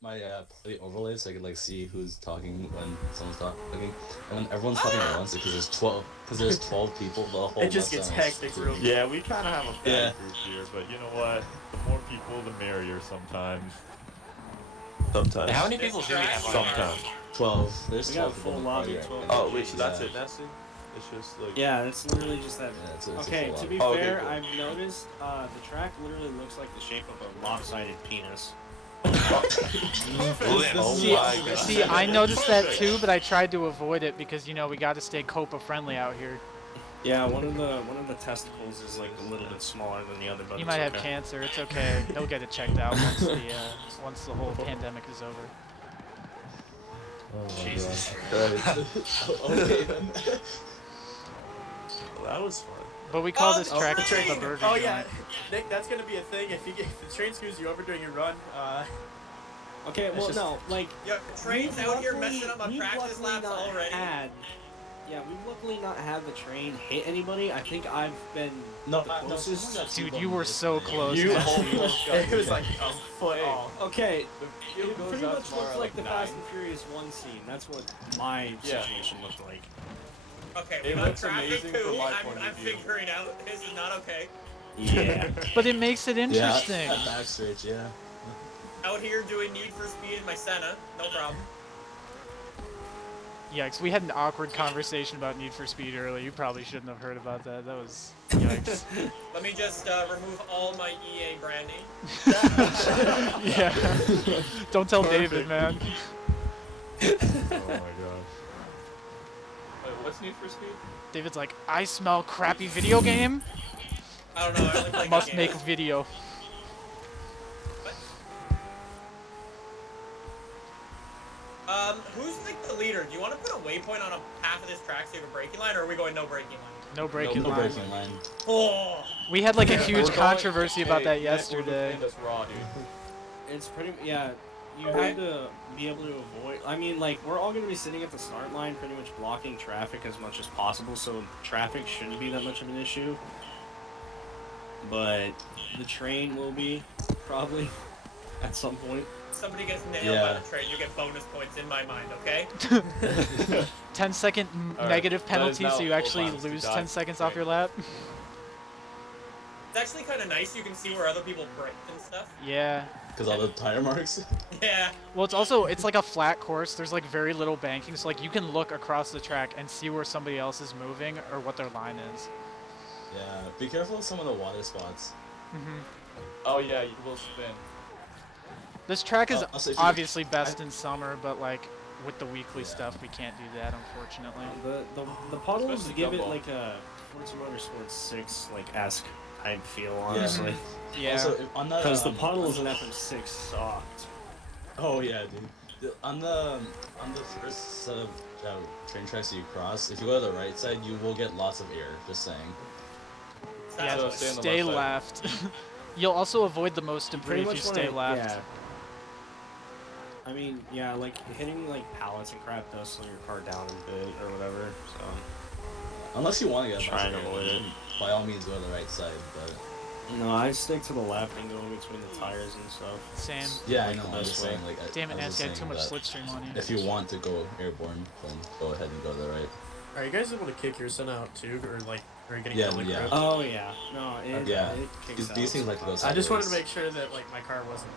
my party overlay so I could like see who's talking when someone's talking, and when everyone's talking at once because there's 12 people, the whole It just gets mess hectic real quick. Yeah, we kind of have a fatty Yeah. group here, but you know what? The more people, the merrier. Sometimes. Sometimes. How many people do we have on Sometimes. 12. There's We got 12 a people full in the party lobby, right 12. now. Oh wait, so that's Yeah. it, Nessie? It's just like. Yeah, it's literally just that. Yeah, it's a Okay, full to be lobby. Oh, okay, fair, cool. I've noticed the track literally looks like the shape of a lopsided penis. Oh See, my god. See, I noticed that too, but I tried to avoid it because we got to stay Copa friendly out here. Yeah, one of the testicles is like a little bit smaller than the other, but He it's might have okay. cancer. It's okay. He'll get it checked out once the whole pandemic is over. Oh my Jesus. god. Okay then. Well, that was fun. But we call this Oh, track the train. the burger Oh yeah, joint. Nick, that's gonna be a thing. If the train screws you over during your run, Okay, well, just- no, like Yo, trains we've out here luckily- messing up on we've practice luckily laps not already. Yeah, we've luckily not had the train hit anybody. I think I've been No, the closest. Dude, you were so close. you man. almost got it was like a foot off. Okay, The it field goes pretty out much tomorrow looks like the 9. Fast and Furious 1 scene. That's what my Yeah. situation looked like. Okay, It we got looks traffic amazing too. from my I'm point of view. figuring out this is not okay. Yeah. But it makes it interesting. Yeah, that backstretch, yeah. Out here doing Need for Speed in my Senna, no problem. Yikes, we had an awkward conversation about Need for Speed earlier. You probably shouldn't have heard about that. That was yikes. Let me just remove all my EA branding. Yeah. Don't tell David, man. Oh my god. Wait, what's Need for Speed? David's like, I smell crappy video game. I don't know. I only play Must games. make video. Who's like the leader? Do you want to put a waypoint on a half of this track so you have a braking line, or are we going no braking line? No breaking No line. breaking line. Oh, We had like a huge We're going- controversy about that Nick, yesterday. That's raw, dude. It's pretty. Yeah, you have to be able to avoid. I mean, like we're all gonna be sitting at the start line, pretty much blocking traffic as much as possible. So traffic shouldn't be that much of an issue. But the train will be probably at some point. somebody gets nailed Yeah. by the train, you get bonus points in my mind. Okay. 10-second Alright, negative that is penalty, now so you full actually times to lose dodge 10 the seconds off train. your lap. It's actually kind of nice. You can see where other people break and stuff. Yeah. Because all the tire marks. Yeah. Well, it's like a flat course. There's like very little banking, so like you can look across the track and see where somebody else is moving or what their line is. Yeah, be careful of some of the water spots. Oh yeah, you will spin. This track is Also, if you- obviously best in summer, but like with the weekly Yeah. stuff, we can't do that, unfortunately. The puddles Especially give it gumball. like a Forza Motorsport 6 like esque type feel, honestly. Yeah. Also, on the Because the puddles in FM6 sucked. Oh yeah, dude. On the first set of train tracks you cross, if you go to the right side, you will get lots of air. Just saying. Yeah, So stay on the stay left left. You'll also avoid the most debris if you stay wanna- left. Yeah. I mean, yeah, like hitting like pallets and crap does slow your car down a bit or whatever. So Unless you want to get Try and lots of avoid air, it. by all means go to the right side. But no, I stick to the left and go in between the tires and stuff. Same. yeah, Like I know. the I'm just best way. saying. Like, Damn it, I was Nancy, I had just too much saying slipstream on you. that if you want to go airborne, then go ahead and go to the right. Are you guys able to kick your son out too, or like, are you getting Yeah, really yeah. gross? Oh yeah, no, it Yeah. it kicks These, out. these things like to go I sideways. just wanted to make sure that like my car wasn't.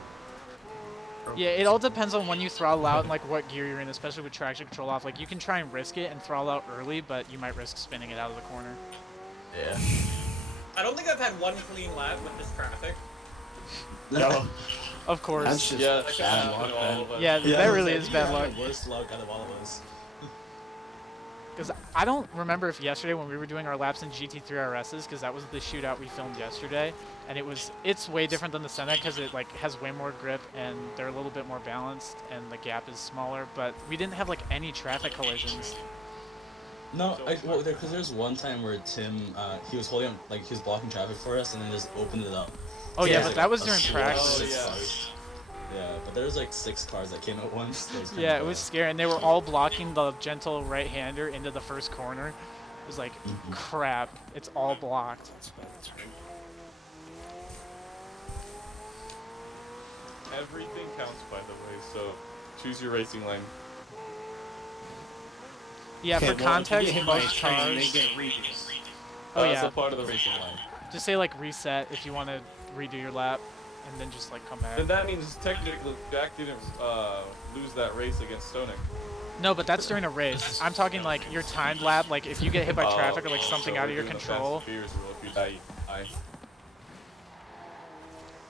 Yeah, it all depends on when you throttle out and like what gear you're in, especially with traction control off. Like you can try and risk it and throttle out early, but you might risk spinning it out of the corner. Yeah. I don't think I've had one clean lap with this traffic. No. Of course. That's just Yeah, that could bad happen luck, to all man. of us. Yeah, Yeah, that I really was is like, bad you luck. have the worst luck out of all of us. Because I don't remember if yesterday when we were doing our laps in GT3 RSs, because that was the shootout we filmed yesterday, and it's way different than the Senna because it like has way more grip and they're a little bit more balanced and the gap is smaller. But we didn't have like any traffic collisions. No, because there's one time where Tim, he was holding, like, he was blocking traffic for us, and then just opened it up. Oh yeah, There's, but like, that was a during swarm of practice. six yeah. cars. Yeah, but there was like 6 cars that came at once. That was kind Yeah, of it was bad. scary, and they were all blocking the gentle right-hander into the first corner. It was like, crap, it's all blocked. Everything counts, by the way. So choose your racing lane. Yeah, Okay, for well, if you context, get hit by a most train, they cars. get a redo. Oh That's yeah. a part of the racing line. Just say like reset if you want to redo your lap, and then just like come back. Then that means technically Jack didn't lose that race against Stonic. No, but that's during a race. I'm talking like your timed lap. Like if you get hit by traffic or like something so out we're of your doing the control. Fast and Furious rule. If you die, you die.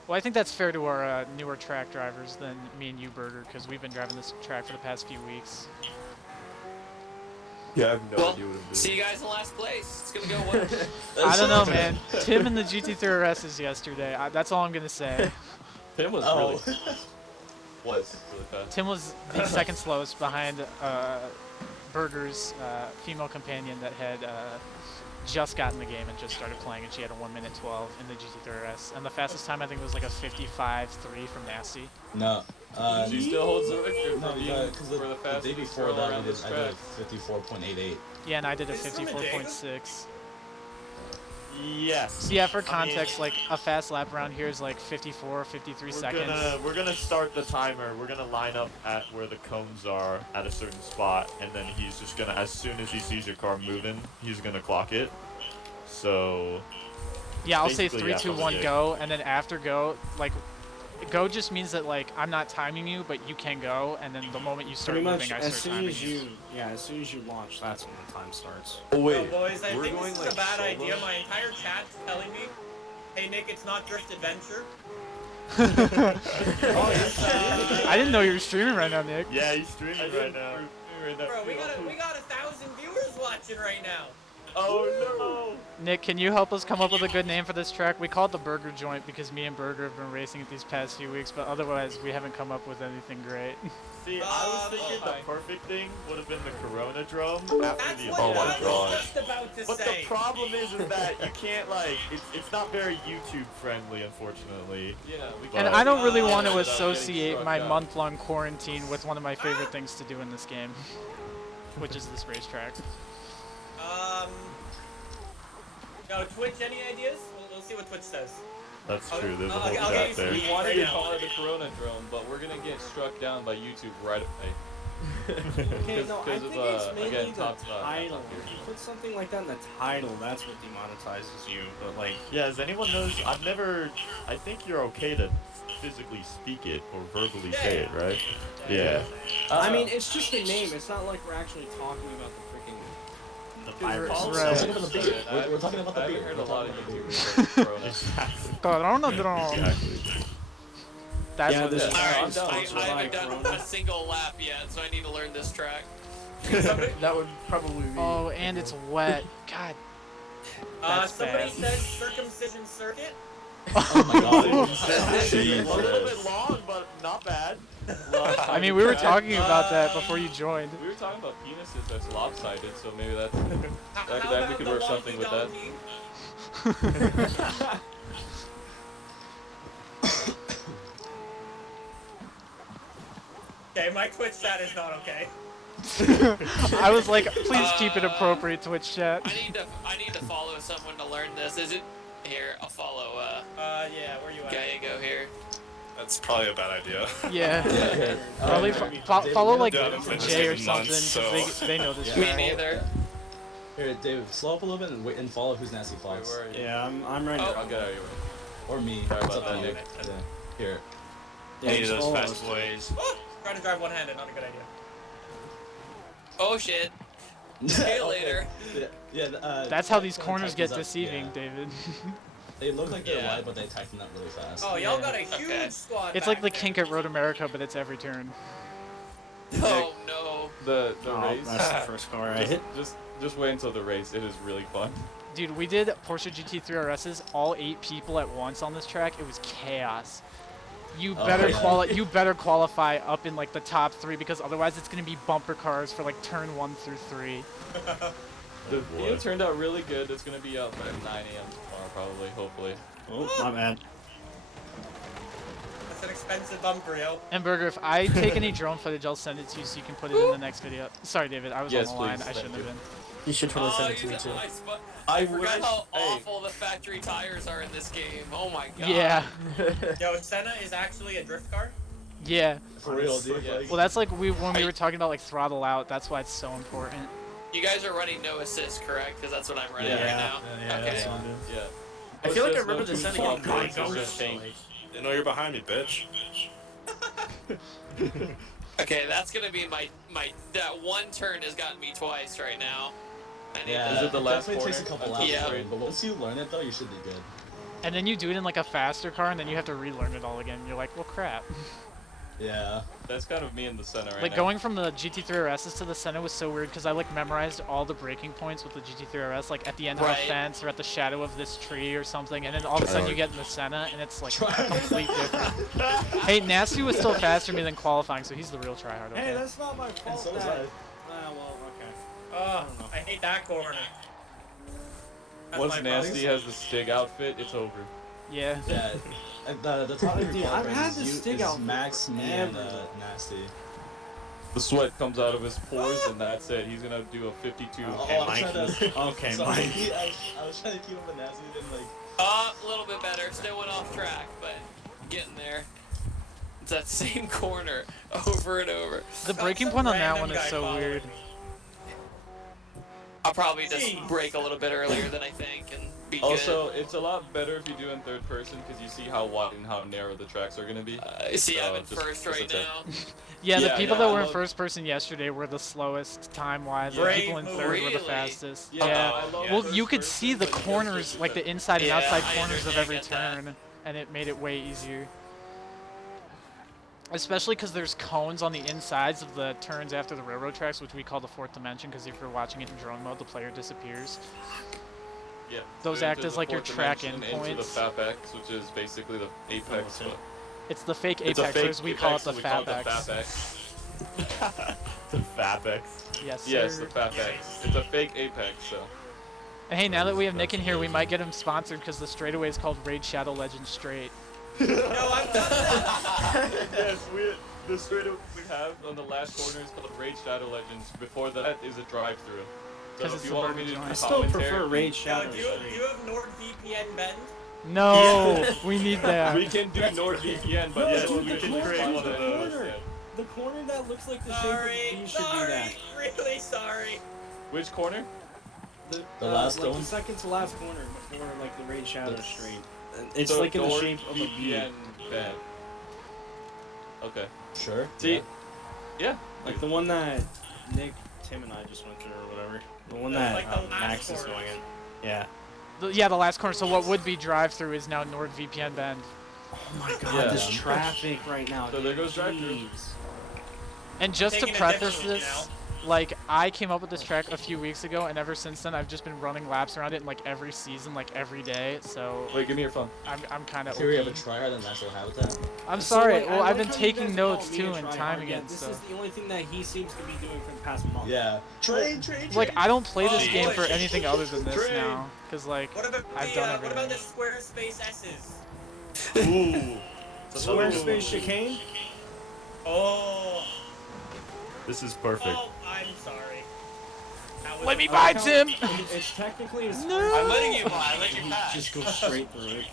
Well, I think that's fair to our newer track drivers than me and you, Burger, because we've been driving this track for the past few weeks. Yeah, I have no Well, idea what I'm doing. see you guys in last place. It's gonna go well. I don't know, man. Tim in the GT3 RSs yesterday. That's all I'm gonna say. Tim was Oh. really really fast. Tim was the second slowest behind Burger's female companion that had just gotten the game and just started playing, and she had a 1:12 in the GT3 RS. And the fastest time I think was like a 55.3 from Nasty. No. She still holds the record No, for being because for the the day fastest before girl that around I this did track. 54.88. Yeah, and I did a Is this from a day? 54.6. Yes. So yeah, for context, like a fast lap around here is like 54, 53 seconds. We're gonna start the timer. We're gonna line up at where the cones are at a certain spot, and then he's just gonna, as soon as he sees your car moving, he's gonna clock it. So Yeah, I'll say basically, 3, yeah, 2, from the 1, gate. go, and then after go, like, go just means that like I'm not timing you, but you can go, and then the moment you start Pretty moving, much I as start soon timing as you, as soon as you launch, that's when the time starts. Oh Well, boys, I we're think going, this is like, a bad solo? idea. My entire chat's telling me, hey Nick, it's not Drift Adventure. I didn't know you were streaming right now, Nick. Yeah, he's streaming right now. Bro, we got 1,000 viewers watching right now. Oh Nick, can you help us come up with a good name for this track? We call it the Burger Joint because me and Burger have been racing it these past few weeks, but otherwise we haven't come up with anything great. no! See, I was thinking the perfect thing would have been the Corona drum after That's the what I event. was just about to But say. the problem is that you can't like it's not very YouTube friendly, unfortunately. Yeah, we And But- I don't really want to without getting associate struck my down. month-long quarantine with one of my favorite things to do in this game, which is this racetrack. No, Twitch, any ideas? We'll see what Twitch says. That's I'll- true. There's a I'll- whole I'll chat get you some there. We wanted Right to now. call it the Corona drone, but we're gonna get struck down by YouTube right away. Okay, no, I Because think of, it's mainly again, the top title. here. If you put something like that in the title, that's what demonetizes you. But like, Yeah, as anyone knows, I think you're okay to physically speak it or verbally say it, right? Yeah. I mean, it's just a name. It's not like we're actually talking about the virus. Right. We're talking about the beer. We're talking about the I beer. haven't heard We're a lot talking of about the beer. YouTubers say Corona. Exactly. That's Yeah, what this this is- is. Alright, I'm down with I haven't it. done a single lap yet, so I need to learn this track. That would probably be. Oh, and it's wet. God. That's Somebody bad. said circumcision circuit. Oh my god. It's a little bit Jesus. long, but not bad. I mean, we were talking about that before you joined. We were talking about penises that's lopsided, so maybe that's How that about we could the work something with that. wonky-donkey? Okay, my Twitch chat is not okay. I was like, please keep it appropriate, Twitch chat. I need to follow someone to learn this. Is it here? I'll follow Yeah, where you at? Gallego here. That's probably a bad idea. Yeah. Okay. Probably follow like Yeah, I've been Jay or saving something, months, because they know this Yeah. Me track. neither. Here, Dave, slow up a little bit and wait and follow who's nasty Wait, fox. where are you? Yeah, I'm ready. Oh. I'll get out of your way. Or me. Sorry It's about up to that, you. Nick. Yeah. Here. Any of just those follow fast us. boys. Trying to drive one-handed, not a good idea. Oh shit. See you later. Yeah, That's how these Titan corners get tightens up, deceiving, yeah. David. They look like they're Yeah. wide, but they tighten up really fast. Oh, y'all Yeah. got a huge Okay. squad. It's back like the there. kink at Road America, but it's every turn. Oh no. The Oh, race. that's the first car I hit. Just wait until the race. It is really fun. Dude, we did Porsche GT3 RSs, all 8 people at once on this track. It was chaos. You Oh, better yeah. you better qualify up in like the top 3 because otherwise it's gonna be bumper cars for like turn 1 through 3. The boy. video turned out really good. It's gonna be up at 9 a.m. tomorrow, probably, hopefully. Oh, my bad. That's an expensive bumper, yo. And Burger, if I take any drone footage, I'll send it to you so you can put it in the next video. Sorry, David, I was Yes, on the line. please, I shouldn't thank have you. been. You should totally Oh, send it to you me too. got my spot. I forgot how awful the factory tires are in this game. Oh my god. Yeah. Yo, Senna is actually a drift car. Yeah. For real, dude. Yeah. Like, Well, that's like when we were talking about like throttle out. That's why it's so important. You guys are running no assist, correct? Because that's what I'm running Yeah. right now. Yeah, okay. that's fine. Yeah. I feel like I There's no remember the two Senna front getting brakes, going. it's just thing. You know you're behind me, bitch. Okay, that's gonna be my that one turn has gotten me twice right now. I need Yeah, Is it the last definitely takes a corner? couple laps, Yeah. right? But once you learn it, though, you should be good. And then you do it in like a faster car, and then you have to relearn it all again. You're like, well, crap. Yeah. That's kind of me in the center right Like now. going from the GT3 RSs to the Senna was so weird because I like memorized all the braking points with the GT3 RS, like at the end of a Right. fence or at the shadow of this tree or something, and then all of a sudden you get in the Senna and it's like a complete different. Hey, Nasty was still faster than me than qualifying, so he's the real tryhard. Okay. Hey, that's not my fault. And so was that... I. well, okay. Oh, I hate that corner. That's Once my Nasty problem. has the Stig outfit, it's over. Yeah. Yeah. And the top of your Dude, car I've had is this you- Stig is outfit Max, me, and forever. Nasty. The sweat comes out of his pores, and that's it. He's gonna do a 52. Oh, Okay, I'm Mike. trying to. Okay, Sorry, Mike. I was trying to keep up with Nasty, and like. A little bit better. Still went off track, but getting there. It's that same corner over and over. The Some braking point on that random one is guy so following weird. me. I'll probably just Jeez. brake a little bit earlier than I think and be Also, it's a lot better if you do in third person because you see how wide and how narrow the tracks are gonna be. good. See, I'm in just- first just a right tip. now. Yeah, the Yeah, people yeah, that I were in love- first person yesterday were the slowest time-wise. The Brave people in move. third were the Really? fastest. Yeah, Yeah. I love Well, first you could person, see the but you guys corners, just like the did inside and Yeah, outside I corners of understand, every I get that. turn, and it made it way easier. Especially because there's cones on the insides of the turns after the railroad tracks, which we call the fourth dimension, because if you're watching it in drone mode, the player disappears. Yeah. Those into act as the like your fourth track dimension, endpoints. Into the FAPX, which is basically the apex. Okay. But It's the fake it's a fake apexers, we call it apex, the so we call it the FAPX. FAPX. The FAPX. Yes, Yes, sir. the FAPX. It's a fake apex, so. And hey, now that we have Nick in here, we might get him sponsored because the straightaway is called Raid Shadow Legends Straight. No, I've done that. Yes, the straightaway we have on the last corner is called Raid Shadow Legends. Before that is a drive-through. 'Cause So it's if you want me suburban to do joint. I still commentary, prefer Raid Yo, Shadow do you have NordVPN Bend? No, we need that. we can do NordVPN, but No, yes, dude, we the can corner- create one the of those. corner. yeah. The corner that looks like the Sorry, shape of a V should do sorry, that. really sorry. Which corner? The last like one? the second to last corner before like the Raid Shadow That's- Street. It's So like in the shape of a V. NordVPN band. Okay. Sure. See, yeah. yeah. Like the one that Nick, Tim, and I just went through or whatever. The one That's that like the last Max is corner. going in. Yeah. Yeah, the last corner. So what would be drive-through is now NordVPN Bend. Oh my god, Yeah. this traffic right now. So there goes drive-thru. Jeez. And just to Taking a preface different this, route like I came up with this track a few weeks ago, and ever since then I've just been running laps around it in like every season, like every day. So Wait, give me your phone. I'm kind of. Here we have a tryhard in natural habitat. I'm So, sorry. like, I well, I've like been how you taking guys notes call me too a and tryhard, time yet again. This So is the only thing that he seems to be doing for the past month. Yeah. Train. like I don't play this Oh, game boy. for anything other than this Train. now, cause like What about I've the done what about the everything. Squarespace S's? Ooh. Squarespace chicane? Oh, This is perfect. oh, I'm sorry. That was Let me a- buy Tim. It's technically a No. I'm letting you buy. Let you pass. Just go straight through it.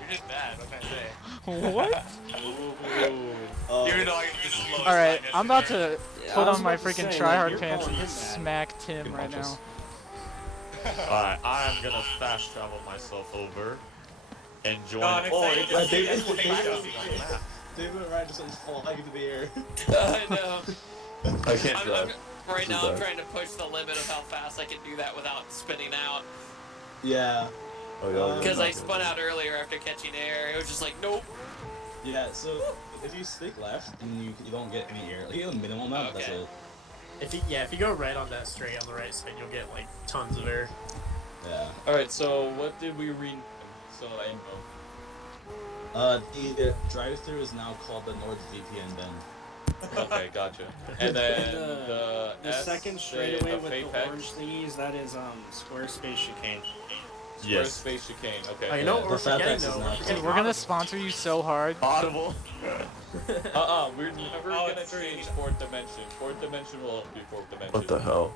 You're just bad. What can I say? What? Ooh. Even though I get the slowest All right, line I'm about yesterday. to Yeah, put I was on my about to freaking say, like, tryhard you're pants calling and him that. smack Tim Good right punches. now. Alright, I'm gonna fast travel myself over and join. No, I'm excited to I see think this it's one the practicing on the map. David and Ryan just went flying into the air. I know. I can't I'm, drive. right This now, is I'm bad. trying to push the limit of how fast I can do that without spinning out. Yeah. Oh, yeah, Because yeah. I spun out earlier after catching air. It was just like, nope. Yeah. So if you stick left, then you don't get any air. Like, you get a minimum amount. But Okay. that's it. If you go right on that straight on the right side, you'll get like tons of air. Yeah. Alright, so what did we read? So I know. The drive-through is now called the NordVPN Bend. Okay, gotcha. And then The the S, second the straightaway with Fapex, the orange thingies, that is Squarespace chicane. Yes. Squarespace chicane. Okay. Oh, you know Yeah, what we're the Fat forgetting X is though? not- We're Dude, forgetting we're gonna Audible. sponsor you so hard. Audible. We're never Oh, gonna it's true. change fourth dimension. Fourth dimension will always be fourth dimension. What the hell?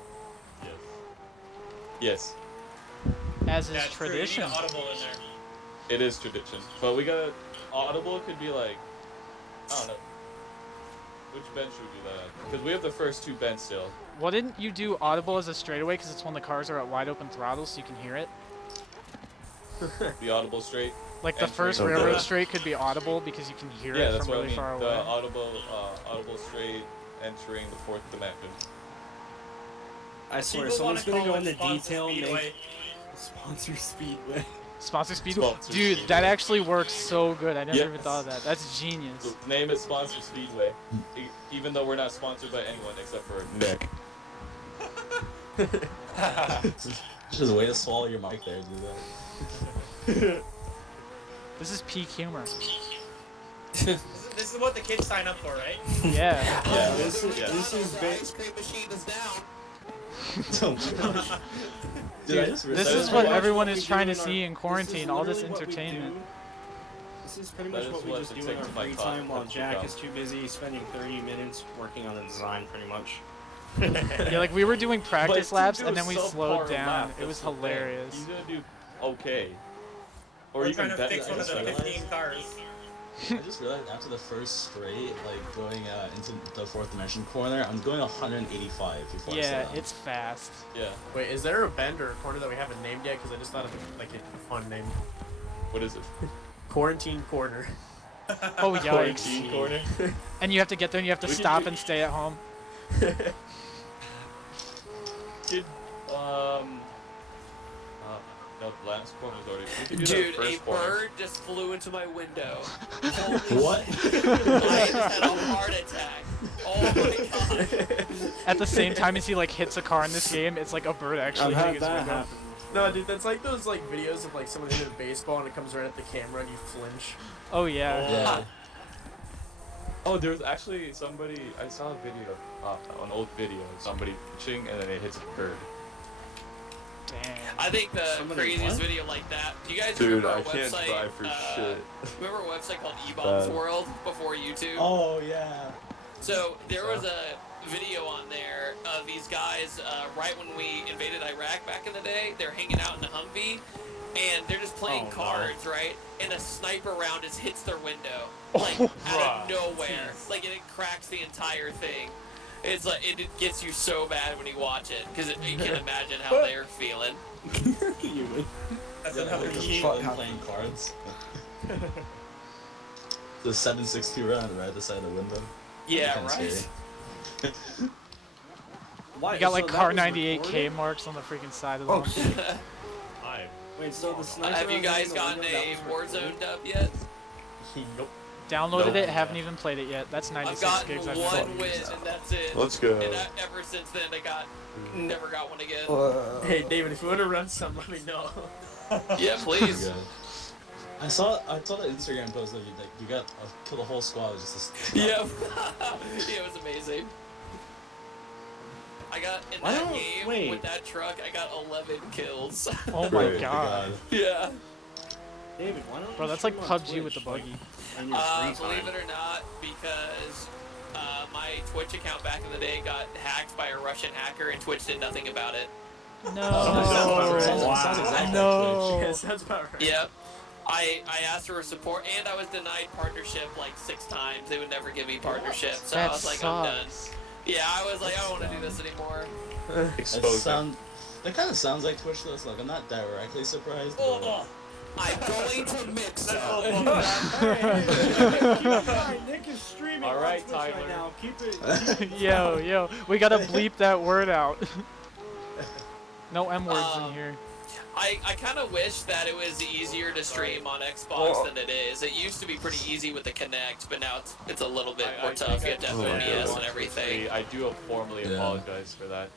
Yes. Yes, As is Yeah, it's true. You need tradition. an audible in there. it is tradition. But we got audible could be like, I don't know. Which bench should we do that at? Because we have the first 2 bends still. Why didn't you do audible as a straightaway? Because it's when the cars are at wide open throttle, so you can hear it. The audible straight. Like the Entering first the- railroad straight could be audible because you can hear Yeah, it that's from what really I mean. far The away. audible straight entering the 4th dimension. I swear, People someone's wanna gonna go call it into Sponsor detail and Speedway. make sponsor Speedway. Sponsor speed. Sponsor Dude, Speedway. that actually works so good. I never even Yes. thought of that. That's genius. So name it Sponsor Speedway. Even though we're not sponsored by anyone except for Nick. Just way to swallow your mic there, do that. This is peak humor. This is what the kids sign up for, right? Yeah. Yeah. This is The ice cream machine is down. Dude, I just This realized- is what much everyone we is do trying to in our- see in quarantine, all this literally what we entertainment. do. This is pretty That much is what we what just it do in takes our to fight free crime. time while That's Jack what is too busy spending 30 minutes working on the design, pretty much. Yeah, like we were doing practice But laps to do and then a we subpar slowed down. lap, It was that's the thing. hilarious. He's gonna do okay. Or We're even trying to better. fix one of the realized- 15 cars. I just realized after the first straight, like going into the 4th dimension corner, I'm going 185 before I Yeah, slow down. it's fast. Yeah. Wait, is there a bend or a corner that we haven't named yet? Because I just thought of like a fun name. What is it? Quarantine corner. Oh yikes! Quarantine corner. And you have to get there and you have to We can stop do- and stay at home. Kid, no, the last corner was already. We could do Dude, that a first corner. bird just flew into my window. What? I just had a heart attack. Oh my god. At the same time as he like hits a car in this game, it's like a bird actually I've hitting had his that window. happen. No, dude, that's like those like videos of like someone hitting a baseball and it comes right at the camera and you flinch. Oh yeah. Yeah. Oh, there was actually somebody. I saw a video, an old video of somebody pitching and then it hits a bird. Damn. I think the Somebody craziest what? video like that. Do you guys Dude, remember I a can't website? drive for shit. Remember a website called eBombs Bad. World before YouTube? Oh yeah. So there was a video on there of these guys right when we invaded Iraq back in the day. They're hanging out in a Humvee, and they're just playing Oh, no. cards, right? And a sniper round just hits their window, like out of nowhere, like and it cracks the entire thing. It's like it gets you so bad when you watch it because you can imagine how they're feeling. You would. That's Yeah, another like just key. fun playing cards. The 760 run right at the side of the window. Yeah, Kinda right. scary. Why? You got so like that car was 98K recorded? marks on the freaking side of the Oh, one. Hi. Wait, so the sniper Have you on guys the gotten window, a that was recorded? Warzone dub yet? Nope. Downloaded Nope. it, haven't even played it yet. That's I've 96 gotten gigs. I've one been win and that's it. Let's go. And ever since then, never got one again. Hey, David, if you want to run some, let me know. Yeah, please. Yeah. I saw the Instagram post of you like you got kill the whole squad with just this. Yeah. Yeah, it was amazing. I got in Why that don't- game wait. with that truck. I got 11 kills. Oh my Great, god. Yeah. David, why don't you Bro, that's stream like on PUBG with the Twitch, buggy. like, in your free Believe time? it or not, because my Twitch account back in the day got hacked by a Russian hacker, and Twitch did nothing about it. No. Sounds exactly No. like Yeah, sounds about right. Yep. I asked for support, and I was denied partnership like 6 times. They would never give me partnership, so I That was like, I'm done. sucks. Yeah, I was like, I don't want to do this anymore. Expose them. That kind of sounds like Twitch though. So like I'm not directly surprised. but- Oh, I'm going to mix it. Nick is streaming All right, on Twitch Tyler. right now. Keep it. Yo, we gotta bleep that word out. No M words in here. I kind of wish that it was easier to stream on Xbox than it is. It used to be pretty easy with the Kinect, but now it's a little bit more tough. You have to have OBS and everything. I do formally Yeah. apologize for that.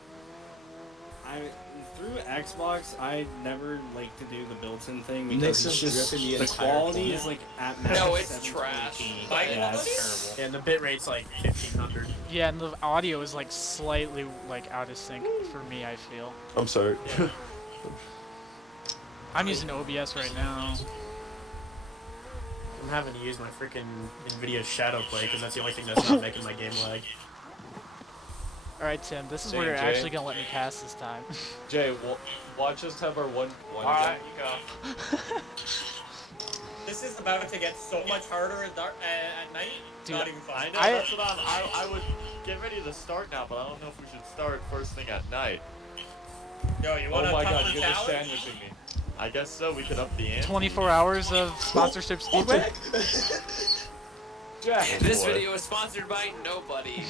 Through Xbox, I never like to do the built-in thing Nick's because it's just just ripping the the entire quality corner. is like at max. No, it's 720p. trash. Yeah, it's terrible. And the bit rate's like 1500. Yeah, and the audio is like slightly like out of sync for me, I feel. I'm sorry. I'm using OBS right now. I'm having to use my freaking NVIDIA Shadow Play because that's the only thing that's not making my game lag. All right, Tim. This is Dang, where you're Jay. actually gonna let me pass this time. Jay, watch us have our one. Alright, you go. This is about to get so much harder at night. Dude, Not even I fun. know, that's what I would get ready to start now, but I don't know if we should start first thing at night. Yo, you Oh want a my god, tougher you guys are challenge? sandwiching me. I guess so, we could up the ante. 24 hours of sponsorship Speedway. Jack. This boy. video is sponsored by nobody.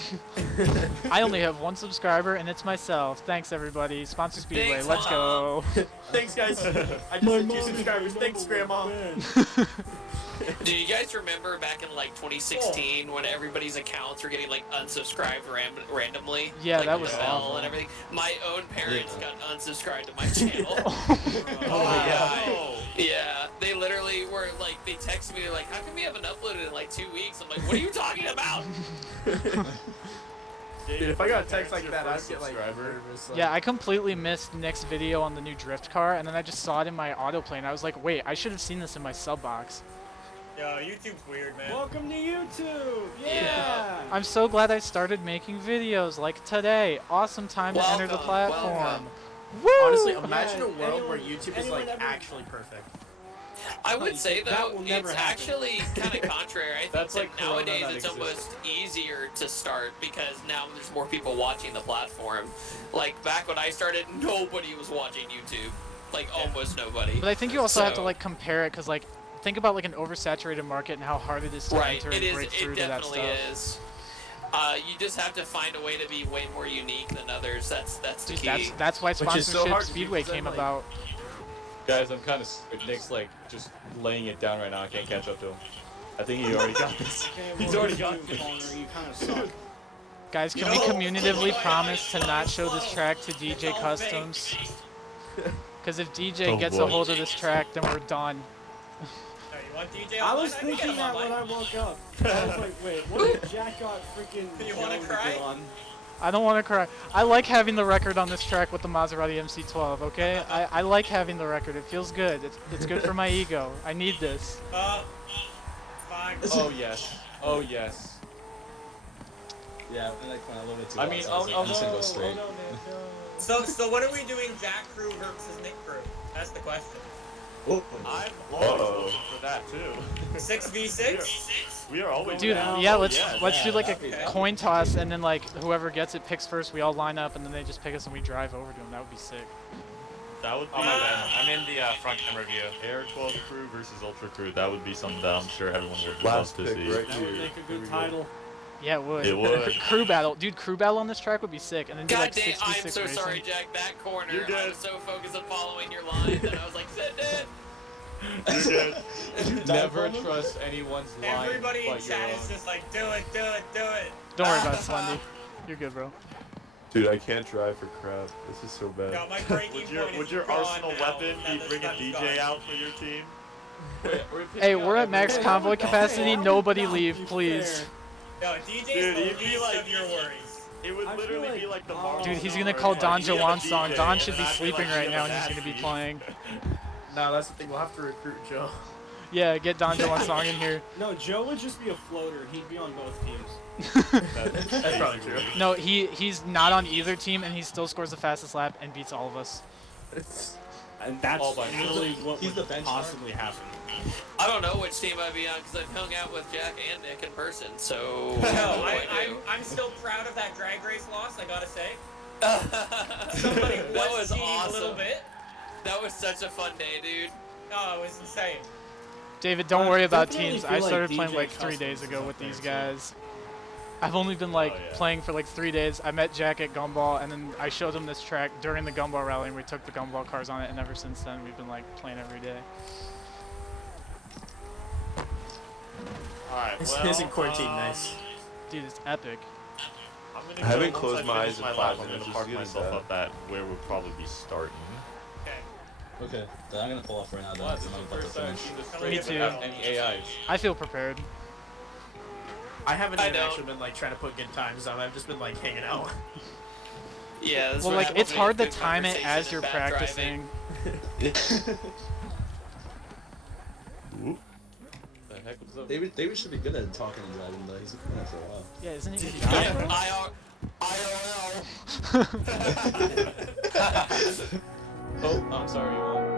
I only have one subscriber, and it's myself. Thanks, everybody. Sponsor Speedway. Thanks, Let's go. Thanks, guys. I just hit 2 subscribers. Thanks, Grandma. Do you guys remember back in like 2016 when everybody's accounts were getting like unsubscribed randomly? Yeah, like, that was fell awful. and everything. My own parents got unsubscribed to my channel. Oh my god. Yeah, they literally were like, they texted me, they're like, how come we haven't uploaded in like 2 weeks? I'm like, what are you talking about? Dude, if I got a text like that, I'd get like subscriber. nervous. Like, Yeah, I completely missed Nick's video on the new drift car, and then I just saw it in my autoplay, and I was like, wait, I should have seen this in my sub box. Yo, YouTube's weird, man. Welcome to YouTube. Yeah. I'm so glad I started making videos like today. Awesome time to enter the Welcome, platform. welcome. Woo! honestly, imagine Yeah, a world where anyone- YouTube is like anyone ever- actually perfect. I would say That though, will never it's happen. actually kind of contrary. I think That's that like Corona nowadays that it's existed. almost easier to start because now there's more people watching the platform. Like back when I started, nobody was watching YouTube. Like almost nobody. But I think you also have to So- like compare it, because like think about like an oversaturated market and how hard it is to Right, enter it and is. break through It to that definitely stuff. is. You just have to find a way to be way more unique than others. That's the Dude, key. that's why Which is so sponsorship hard to do, Speedway 'cause then, came like- about. Guys, I'm kind of Nick's like just laying it down right now. I can't catch up to him. I think he already got this. Okay, He's well, already you got do, this. Connor, you kind of suck. Guys, can we communicatively promise to not show this track to DJ Customs? Because if DJ Oh, gets boy. a hold of this track, then we're done. Yo, you want DJ I online? was can get thinking him that online. when I woke up. I was like, wait, what if Jack got freaking You wanna Joe to cry? get on? I don't want to cry. I like having the record on this track with the Maserati MC12, okay? I like having the record. It feels good. It's good for my ego. I need this. Fine. Oh yes. Oh yes. Yeah, I like when I love it too. I mean, loud, so I was like, I'm just gonna go no, straight. no, no. So what are we doing, Jack Crew versus Nick Crew? That's the question. I'm always looking for that too. 6v6? We are always Dude, down. yeah, Oh, let's do like a okay. coin toss, and then like whoever gets it picks first. We all line up, and then they just pick us, and we drive over to them. That would be sick. That would be Oh my bad. I'm in the front camera view. AR12 crew versus Ultra crew. That would be something that I'm sure everyone would Last love to pick see. right That would here. make a Here good we go. title. Yeah, it would. It would. Crew battle, dude. Crew battle on this track would be sick, and then do God like damn, I'm 66 so racing. sorry, Jack. That corner, You're I good. was so focused on following your line that I was like, send it. You're good. Never trust anyone's line Everybody in but your chat own. is just like, do it, do it, do it. Don't worry about it, Slendy. You're good, bro. Dude, I can't drive for crap. This is so bad. No, my breaking Would your point is arsenal gone now. weapon be Now bringing that's DJ gone. out for your team? Hey, we're at max Hey, convoy hey, capacity. I'm Nobody not leave, being please. fair. No, DJ's Dude, the he'd be least like- of your worries. It would I feel literally like- be like the oh. Marvel Dude, he's song gonna where call it's Don like, we have a Juwan's song. DJ, Don and should be then I'd sleeping like, right we now, have and a he's gonna be nasty- playing. No, that's the thing. We'll have to recruit Joe. Yeah, get Don Juwan's song in here. No, Joe would just be a floater. He'd be on both teams. That's probably true. No, he's not on either team, and he still scores the fastest lap and beats all of us. And that's All by literally what He's would the benchmark. possibly happen. I don't know which team I'd be on because I've hung out with Jack and Nick in person, so. No, what do I do? I'm still proud of that drag race loss, I gotta say. That Somebody was was cheating a little awesome. bit. That was such a fun day, dude. Oh, it was insane. David, don't worry about definitely teams. feel I like started DJ playing like 3 Customs days is ago up with there, these too. guys. I've only been like Oh, yeah. playing for like 3 days. I met Jack at Gumball, and then I showed him this track during the Gumball rally, and we took the Gumball cars on it, and ever since then we've been like playing every day. Alright, well, Isn't quarantine nice? Dude, it's epic. I'm gonna I haven't go, closed once my I eyes finish in my 5 lap, I'm minutes, gonna just park give it myself that. up at where we'll probably be starting. Okay. Okay, then I'm gonna pull off right now. Then What? because This I'm is the about to first time I've finish. seen this Me race too. without any AIs. I feel prepared. I haven't I even don't. actually been like trying to put good times on. I've just been like hanging out. Yeah, that's Well, what like happens it's when you hard to have good time it conversation as and you're bad driving. practicing. The heck was up? David should be good at talking and driving though. He's been there for a while. Yeah, isn't it your Yeah, job? IRL. Oh, I'm sorry, you won.